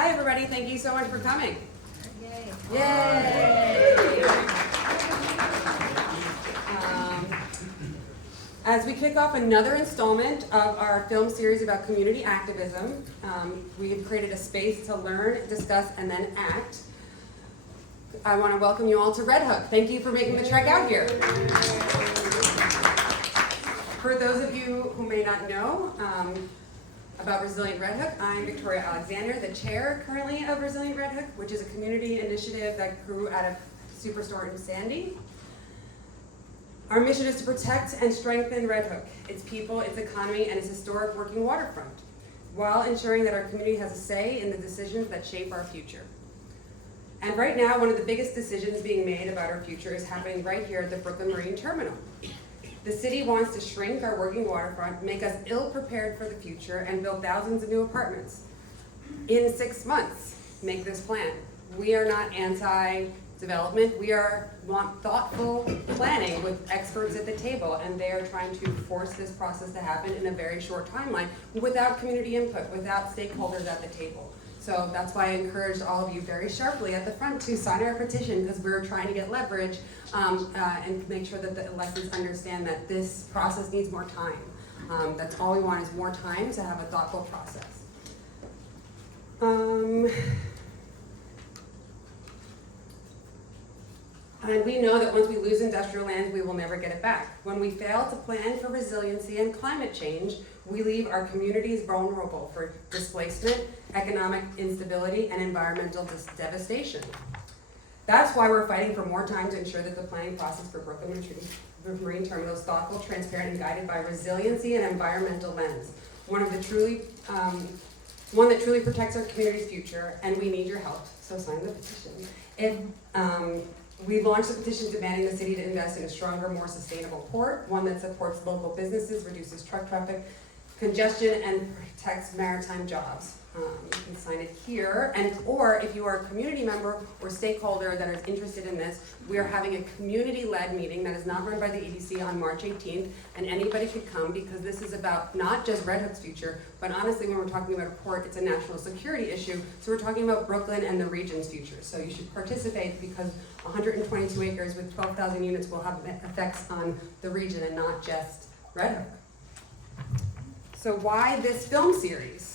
Hi everybody, thank you so much for coming. Yay. Yay! As we kick off another installment of our film series about community activism, we have created a space to learn, discuss, and then act. I want to welcome you all to Red Hook. Thank you for making the trek out here. For those of you who may not know about Resilient Red Hook, I'm Victoria Alexander, the chair currently of Resilient Red Hook, which is a community initiative that grew out of Superstorm Sandy. Our mission is to protect and strengthen Red Hook, its people, its economy, and its historic working waterfront, while ensuring that our community has a say in the decisions that shape our future. And right now, one of the biggest decisions being made about our future is happening right here at the Brooklyn Marine Terminal. The city wants to shrink our working waterfront, make us ill-prepared for the future, and build thousands of new apartments. In 6 months, make this plan. We are not anti-development. We want thoughtful planning with experts at the table, and they are trying to force this process to happen in a very short timeline without community input, without stakeholders at the table. So that's why I encouraged all of you very sharply at the front to sign our petition, because we're trying to get leverage and make sure that the electeds understand that this process needs more time. That's all we want is more time to have a thoughtful process. And we know that once we lose industrial land, we will never get it back. When we fail to plan for resiliency and climate change, we leave our communities vulnerable for displacement, economic instability, and environmental devastation. That's why we're fighting for more time to ensure that the planning process for Brooklyn Marine Terminal is thoughtful, transparent, and guided by resiliency and environmental lens. One that truly protects our community's future, and we need your help, so sign the petition. We launched a petition demanding the city to invest in a stronger, more sustainable port, one that supports local businesses, reduces truck traffic, congestion, and protects maritime jobs. You can sign it here, or if you are a community member or stakeholder that is interested in this, we are having a community-led meeting that is not run by the EDC on March 18th, and anybody could come because this is about not just Red Hook's future, but honestly, when we're talking about a port, it's a national security issue, so we're talking about Brooklyn and the region's future. So you should participate because 122 acres with 12,000 units will have effects on the region and not just Red Hook. So why this film series?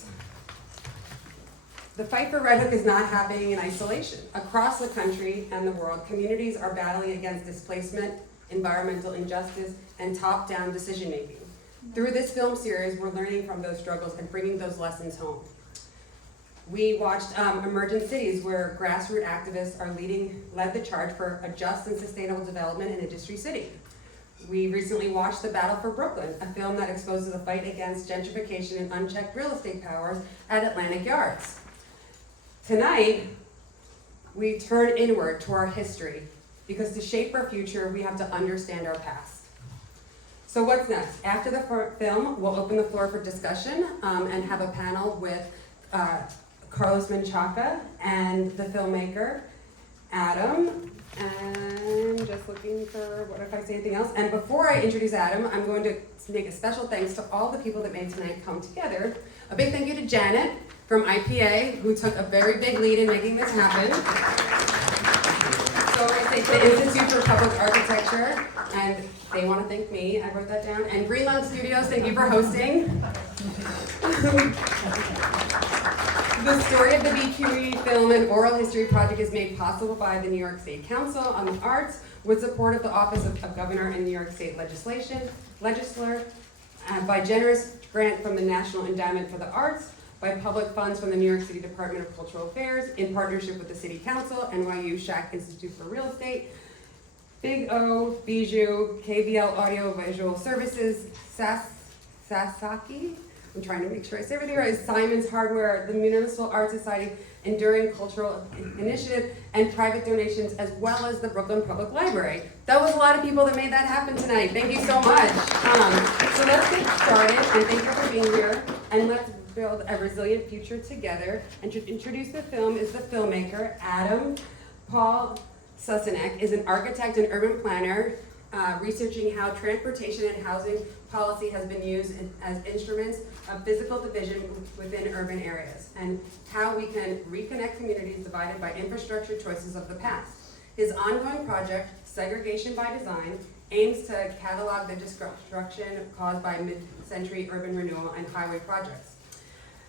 The fight for Red Hook is not happening in isolation. Across the country and the world, communities are battling against displacement, environmental injustice, and top-down decision-making. Through this film series, we're learning from those struggles and bringing those lessons home. We watched Emergent Cities, where grassroots activists are led the charge for a just and sustainable development in Industry City. We recently watched The Battle for Brooklyn, a film that exposes the fight against gentrification and unchecked real estate powers at Atlantic Yards. Tonight, we turn inward to our history, because to shape our future, we have to understand our past. So what's next? After the film, we'll open the floor for discussion and have a panel with Carlos Menchaca and the filmmaker, Adam, and just looking for what if I say anything else. And before I introduce Adam, I'm going to make a special thanks to all the people that made tonight come together. A big thank you to Janet from IPA, who took a very big lead in making this happen. So I thank the Institute for Public Architecture, and they want to thank me, I wrote that down. And Greenland Studios, thank you for hosting. The story of the BQE Film and Oral History Project is made possible by the New York State Council on the Arts with support of the Office of Governor and New York State Legislature, by generous grant from the National Endowment for the Arts, by public funds from the New York City Department of Cultural Affairs in partnership with the City Council, NYU Schack Institute for Real Estate, Big O, Bijou, KVL Audio Visual Services, Sasaki, I'm trying to make sure I say everything right, Simon's Hardware, the Municipal Art Society, Enduring Cultural Initiative, and private donations, as well as the Brooklyn Public Library. That was a lot of people that made that happen tonight. Thank you so much. So let's get started, and thank you for being here, and let's build a resilient future together. And to introduce the film is the filmmaker, Adam Paul Susaneck, is an architect and urban planner researching how transportation and housing policy has been used as instruments of physical division within urban areas, and how we can reconnect communities divided by infrastructure choices of the past. His ongoing project, Segregation by Design, aims to catalog the destruction caused by mid-century urban renewal and highway projects,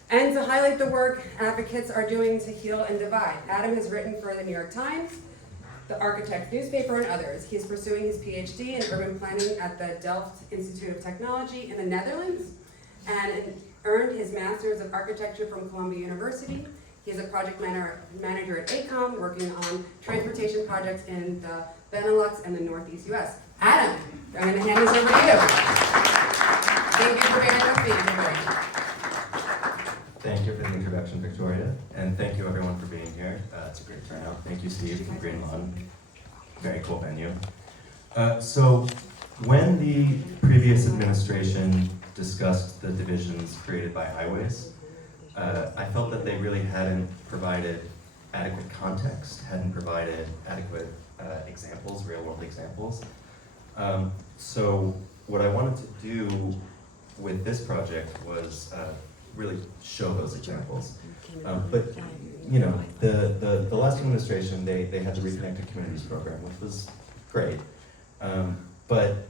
and to highlight the work advocates are doing to heal and divide. Adam has written for the New York Times, the Architect newspaper, and others. He is pursuing his PhD in urban planning at the Delft Institute of Technology in the Netherlands, and earned his Master's of Architecture from Columbia University. He is a project manager at AECOM, working on transportation projects in the Benelux and the Northeast US. Adam, I'm going to hand this over to you. Thank you for being with me today. Thank you for the introduction, Victoria, and thank you everyone for being here. It's a great turnout. Thank you, Steve, from Green Lawn. Very cool venue. So when the previous administration discussed the divisions created by highways, I felt that they really hadn't provided adequate context, hadn't provided adequate examples, real-world examples. So what I wanted to do with this project was really show those examples. But you know, the last administration, they had the Reconnected Communities program, which was great. But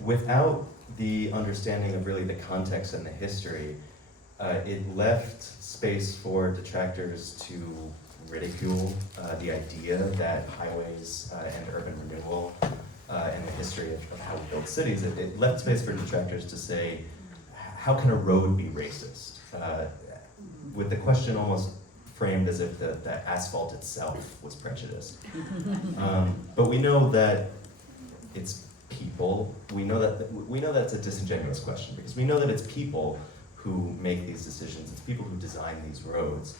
without the understanding of really the context and the history, it left space for detractors to ridicule the idea that highways and urban renewal and the history of how we build cities, it left space for detractors to say, how can a road be racist? With the question almost framed as if the asphalt itself was prejudiced. But we know that it's people. We know that's a disingenuous question, because we know that it's people who make these decisions. It's people who design these roads.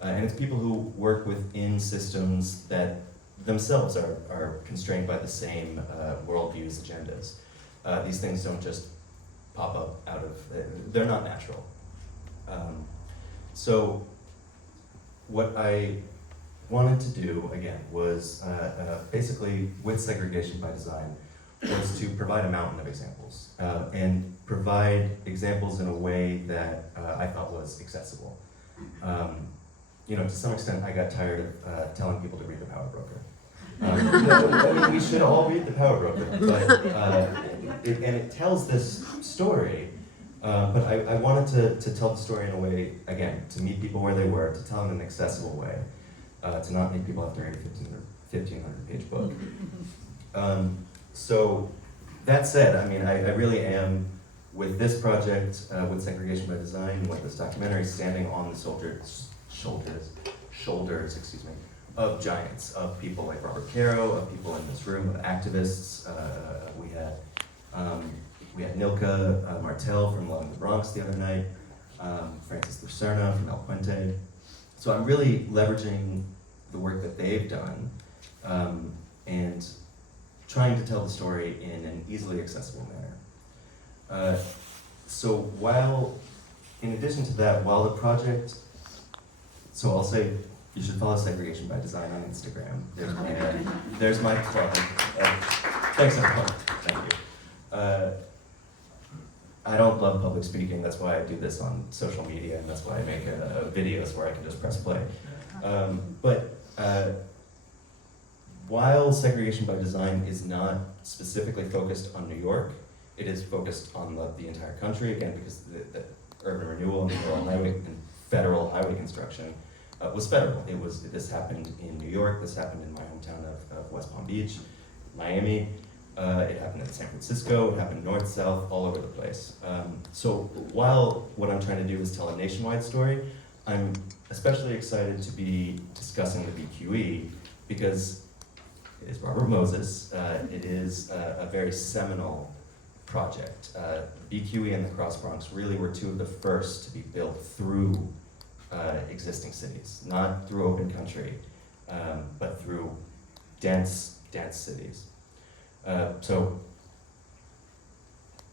And it's people who work within systems that themselves are constrained by the same worldviews, agendas. These things don't just pop up out of, they're not natural. So what I wanted to do, again, was basically with Segregation by Design, was to provide a mountain of examples and provide examples in a way that I felt was accessible. You know, to some extent, I got tired of telling people to read The Power Broker. I mean, we should all read The Power Broker, but it tells this story. But I wanted to tell the story in a way, again, to meet people where they were, to tell them in an accessible way, to not make people have to read a 1,500-page book. So that said, I mean, I really am, with this project, with Segregation by Design, with this documentary, standing on the shoulders, excuse me, of giants, of people like Robert Caro, of people in this room, of activists. We had Nilka Martel from Love in the Bronx the other night, Francis Lucerna from El Puente. So I'm really leveraging the work that they've done and trying to tell the story in an easily accessible manner. So while, in addition to that, while the project, so I'll say you should follow Segregation by Design on Instagram. There's my plug. Thanks everyone, thank you. I don't love public speaking, that's why I do this on social media, and that's why I make videos where I can just press play. But while Segregation by Design is not specifically focused on New York, it is focused on the entire country, again, because the urban renewal and federal highway construction was federal. This happened in New York, this happened in my hometown of West Palm Beach, Miami, it happened in San Francisco, it happened north, south, all over the place. So while what I'm trying to do is tell a nationwide story, I'm especially excited to be discussing the BQE because it is Robert Moses. It is a very seminal project. BQE and the Cross Bronx really were two of the first to be built through existing cities, not through open country, but through dense cities. So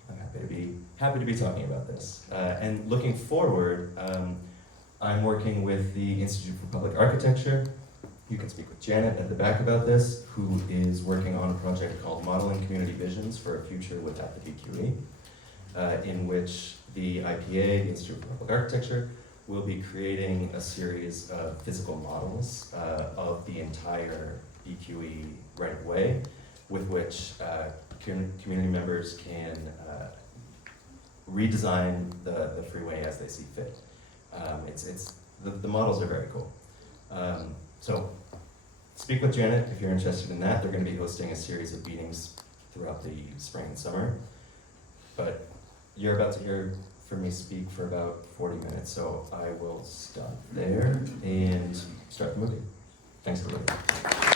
I'm happy to be talking about this. And looking forward, I'm working with the Institute for Public Architecture you can speak with Janet at the back about this, who is working on a project called Modeling Community Visions for a Future Without the BQE, in which the IPA, the Institute for Public Architecture, will be creating a series of physical models of the entire BQE right-of-way, with which community members can redesign the freeway as they see fit. The models are very cool. So speak with Janet if you're interested in that. They're going to be hosting a series of meetings throughout the spring and summer. But you're about to hear from me speak for about 40 minutes, so I will stop there and start the movie. Thanks for listening.